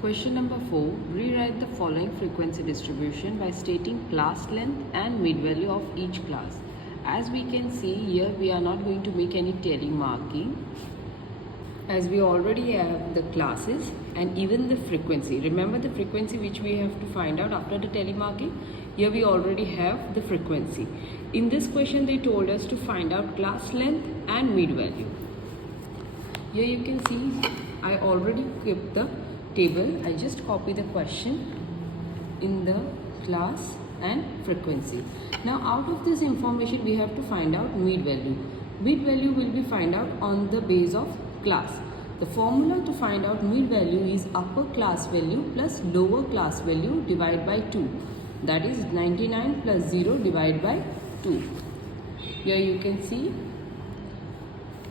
Question number 4. Rewrite the following frequency distribution by stating class length and mid value of each class. As we can see here, we are not going to make any telemarking, as we already have the classes and even the frequency. Remember the frequency which we have to find out after the telemarking? Here we already have the frequency. In this question they told us to find out class length and mid value. Here you can see I already kept the table. I just copy the question in the class and frequency. Now out of this information we have to find out mid value. Mid value will be find out on the base of class. The formula to find out mid value is upper class value plus lower class value divided by 2. That is 99 plus 0 divided by 2. Here you can see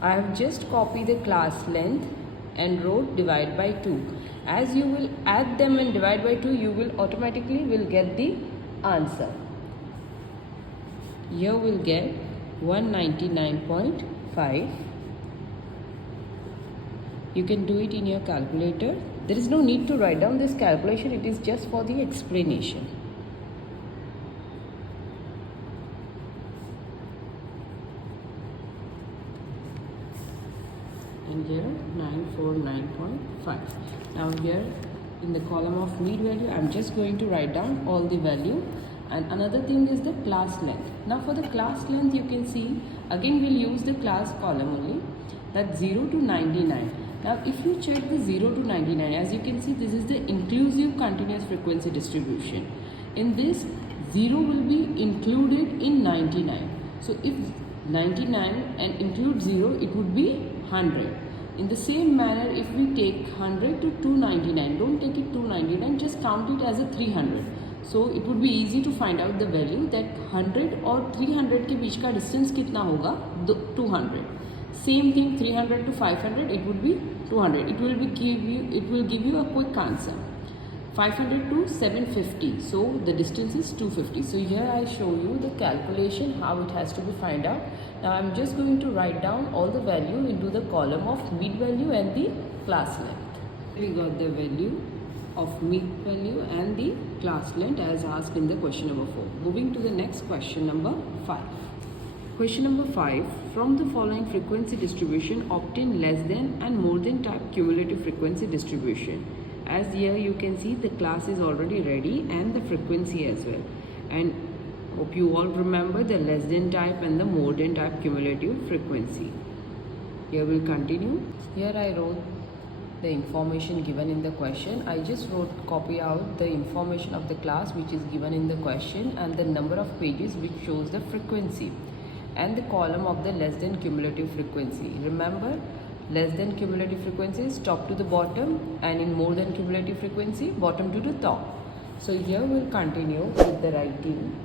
I have just copied the class length and wrote divide by 2. As you will add them and divide by 2, you will automatically get the answer. Here we'll get 199.5. You can do it in your calculator. There is no need to write down this calculation. It is just for the explanation. And here 949.5. Now here in the column of mid value, I am just going to write down all the value. And another thing is the class length. Now for the class length, you can see again we'll use the class column only, that 0 to 99. Now if you check the 0 to 99, as you can see this is the inclusive continuous frequency distribution. In this 0 will be included in 99. So if 99 and include 0, it would be 100. In the same manner, if we take 100 to 299, don't take it 299, just count it as a 300. So it would be easy to find out the value that 100 और 300 के बीच का distance कितना होगा 200. Same thing 300 to 500, it would be 200. It will give you a quick answer. 500 to 750, so the distance is 250. So here I show you the calculation how it has to be find out. Now I am just going to write down all the value into the column of mid value and the class length. We got the value of mid value and the class length as asked in the question number 4. Moving to the next question number 5. Question number 5. From the following frequency distribution, obtain less than and more than type cumulative frequency distribution. As here you can see the class is already ready and the frequency as well. And hope you all remember the less than type and the more than type cumulative frequency. Here we'll continue. Here I wrote the information given in the question. I just copy out the information of the class which is given in the question and the number of pages which shows the frequency and the column of the less than cumulative frequency. Remember, less than cumulative frequency is top to the bottom, and in more than cumulative frequency, bottom to the top. So here we'll continue with the writing.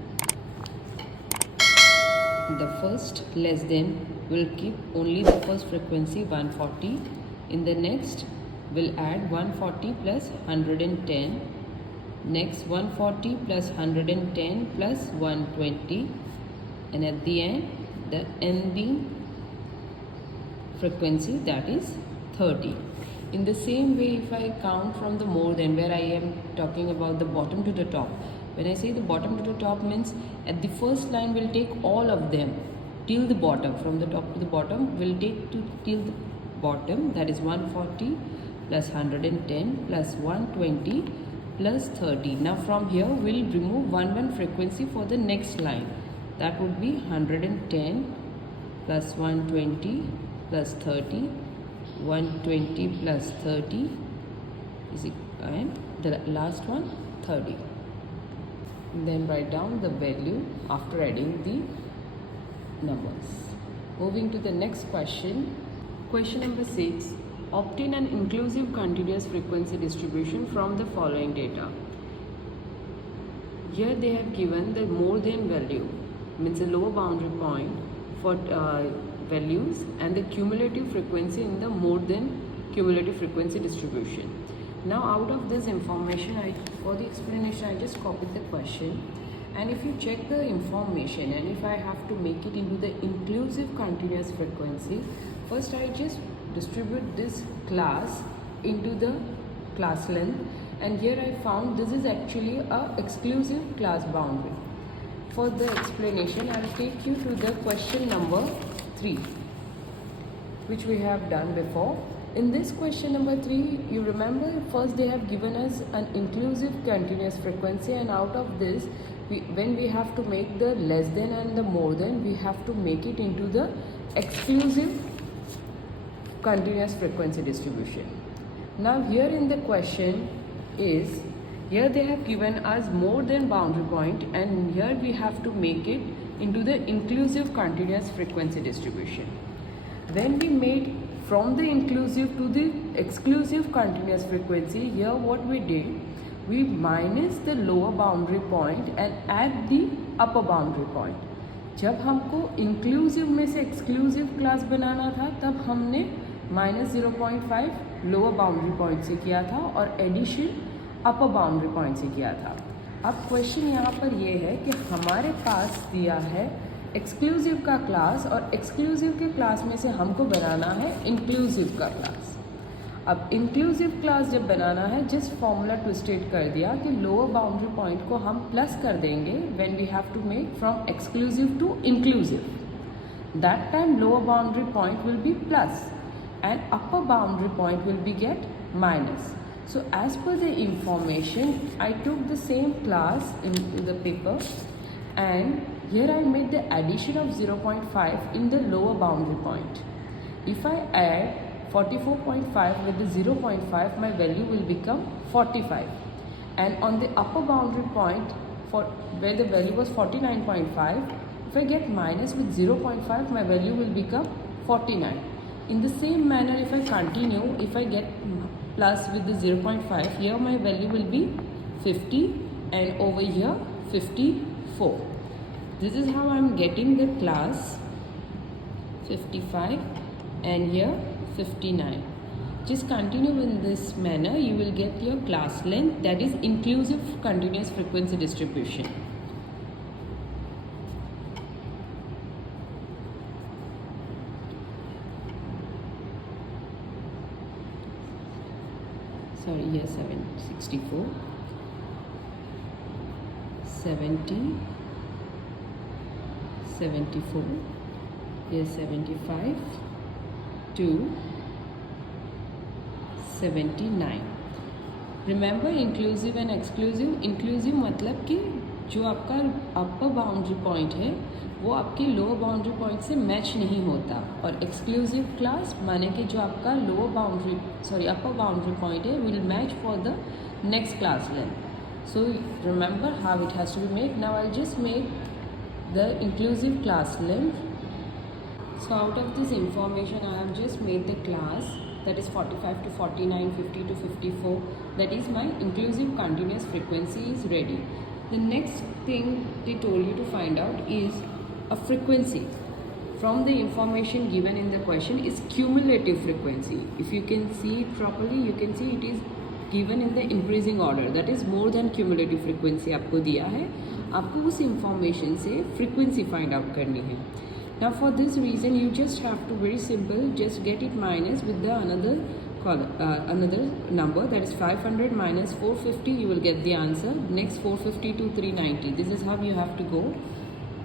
The first less than will keep only the first frequency 140. In the next we'll add 140 plus 110. Next 140 plus 110 plus 120. And at the end, the ending frequency, that is 30. In the same way, if I count from the more than, where I am talking about the bottom to the top. When I say the bottom to the top means at the first line we'll take all of them till the bottom. From the top to the bottom we'll take till the bottom, that is 140 plus 110 plus 120 plus 30. Now from here we'll remove one frequency for the next line. That would be 110 plus 120 plus 30, 120 plus 30 is equal, and the last one 30. Then write down the value after adding the numbers. Moving to the next question. Question number 6. Obtain an inclusive continuous frequency distribution from the following data. Here they have given the more than value, means a lower boundary point for values, and the cumulative frequency in the more than cumulative frequency distribution. Now out of this information, for the explanation I just copied the question, and if you check the information and if I have to make it into the inclusive continuous frequency, first I just distribute this class into the class length, and here I found this is actually a exclusive class boundary. For the explanation, I'll take you to the question number 3, which we have done before. In this question number 3, you remember first they have given us an inclusive continuous frequency, and out of this, when we have to make the less than and the more than, we have to make it into the exclusive continuous frequency distribution. Now here in the question is, here they have given us more than boundary point, and here we have to make it into the inclusive continuous frequency distribution. When we made from the inclusive to the exclusive continuous frequency, here what we did, we minus the lower boundary point and add the upper boundary point. जब हमको inclusive में से exclusive class बनाना था, तब हमने minus 0.5 lower boundary point से किया था और addition upper boundary point से किया था. अब question यहाँ पर ये है कि हमारे पास दिया है एक्सक्लूसिव का क्लास, और एक्सक्लूसिव के क्लास में से हमको बनाना है इंक्लूसिव का क्लास. अब इंक्लूसिव क्लास जब बनाना है, जस्ट फॉर्मूला ट्विस्टेड कर दिया कि लोअर बाउंड्री पॉइंट को हम प्लस कर देंगे when we have to make from exclusive to inclusive. That time lower boundary point will be plus and upper boundary point will be get minus. So as per the information, I took the same class in the paper, and here I made the addition of 0.5 in the lower boundary point. If I add 44.5 with the 0.5, my value will become 45. And on the upper boundary point, for where the value was 49.5, if I get minus with 0.5, my value will become 49. In the same manner, if I continue, if I get plus with the 0.5, here my value will be 50, and over here 54. This is how I am getting the class 55 and here 59. Just continue in this manner, you will get your class length, that is inclusive continuous frequency distribution. Sorry, here 64, 70, 74, here 75 to 79. Remember inclusive and exclusive. Inclusive मतलब कि जो आपका upper boundary point है वो आपके lower boundary point से match नहीं होता, और एक्सक्लूसिव क्लास माने कि जो आपका अपर बाउंड्री पॉइंट है will match for the next class length. So remember how it has to be made. Now I just make the inclusive class length. So out of this information I have just made the class, that is 45 to 49, 50 to 54, that is my inclusive continuous frequency is ready. The next thing they told you to find out is a frequency. From the information given in the question is cumulative frequency. If you can see it properly, you can see it is given in the increasing order, that is more than cumulative frequency आपको दिया है. आपको उस information से frequency find out करनी है. Now for this reason you just have to, very simple, just get it minus with the another number, that is 500 minus 450, you will get the answer. Next 450 to 390, this is how you have to go.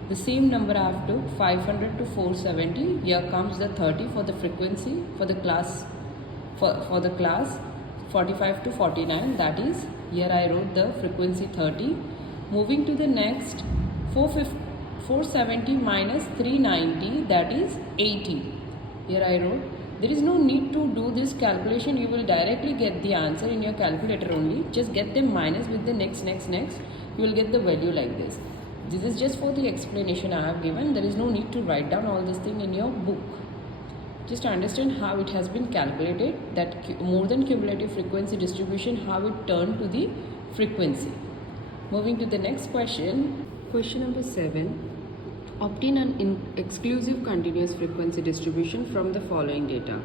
The same number I have to 500 to 470, here comes the 30 for the frequency for the class, for the class 45 to 49, that is here I wrote the frequency 30. Moving to the next 470 minus 390, that is 80. Here I wrote. There is no need to do this calculation, you will directly get the answer in your calculator only. Just get them minus with the next, you will get the value like this. This is just for the explanation I have given. There is no need to write down all this thing in your book. Just understand how it has been calculated, that more than cumulative frequency distribution, how it turned to the frequency. Moving to the next question. Question number 7. Obtain an exclusive continuous frequency distribution from the following data.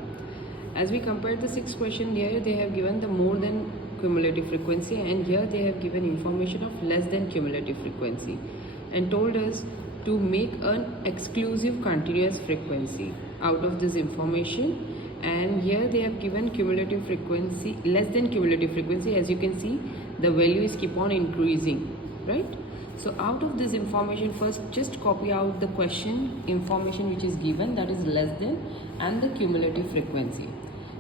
As we compared the 6th question, here they have given the more than cumulative frequency, and here they have given information of less than cumulative frequency and told us to make an exclusive continuous frequency out of this information. and here they have given cumulative frequency less than cumulative frequency. As you can see, the value is keep on increasing, right? So out of this information, first just copy out the question information which is given, that is less than, and the cumulative frequency.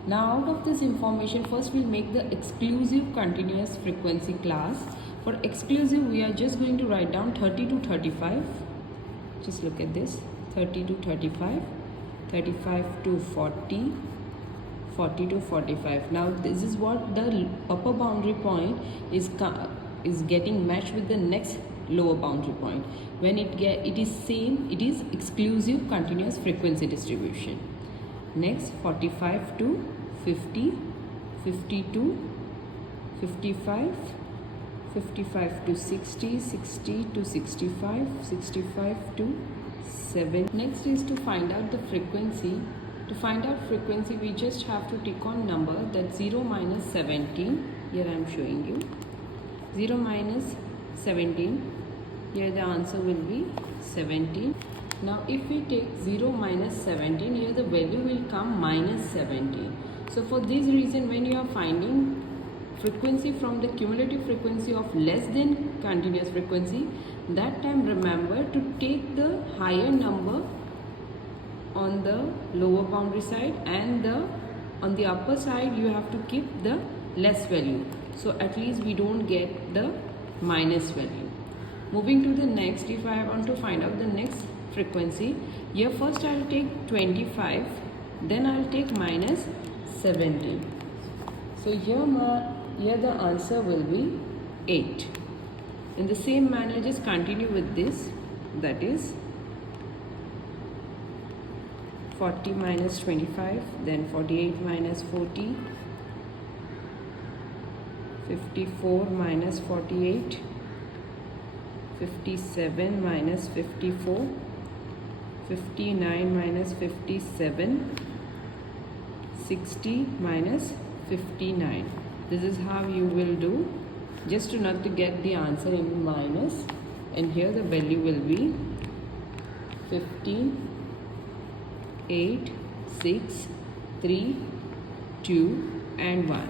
Now out of this information, first we'll make the exclusive continuous frequency class. For exclusive, we are just going to write down 30 to 35. Just look at this, 30 to 35, 35 to 40, 40 to 45. Now this is what the upper boundary point is getting matched with the next lower boundary point. When it is same, it is exclusive continuous frequency distribution. Next, 45 to 50, 50 to 55, 55 to 60, 60 to 65, 65 to 7. Next is to find out the frequency. To find out frequency, we just have to tick on number, that 0 minus 17. Here I am showing you 0 minus 17. Here the answer will be 17. Now if we take 0 minus 17, here the value will come minus 17. So for this reason, when you are finding frequency from the cumulative frequency of less than continuous frequency, that time remember to take the higher number on the lower boundary side, and on the upper side you have to keep the less value, so at least we don't get the minus value. Moving to the next, if I want to find out the next frequency, here first I will take 25, then I will take minus 17. So here the answer will be 8. In the same manner, just continue with this, that is 40 minus 25, then 48 minus 40, 54 minus 48, 57 minus 54, 59 minus 57, 60 minus 59. This is how you will do, just to not to get the answer in minus. And here the value will be 15, 8, 6, 3, 2 and 1.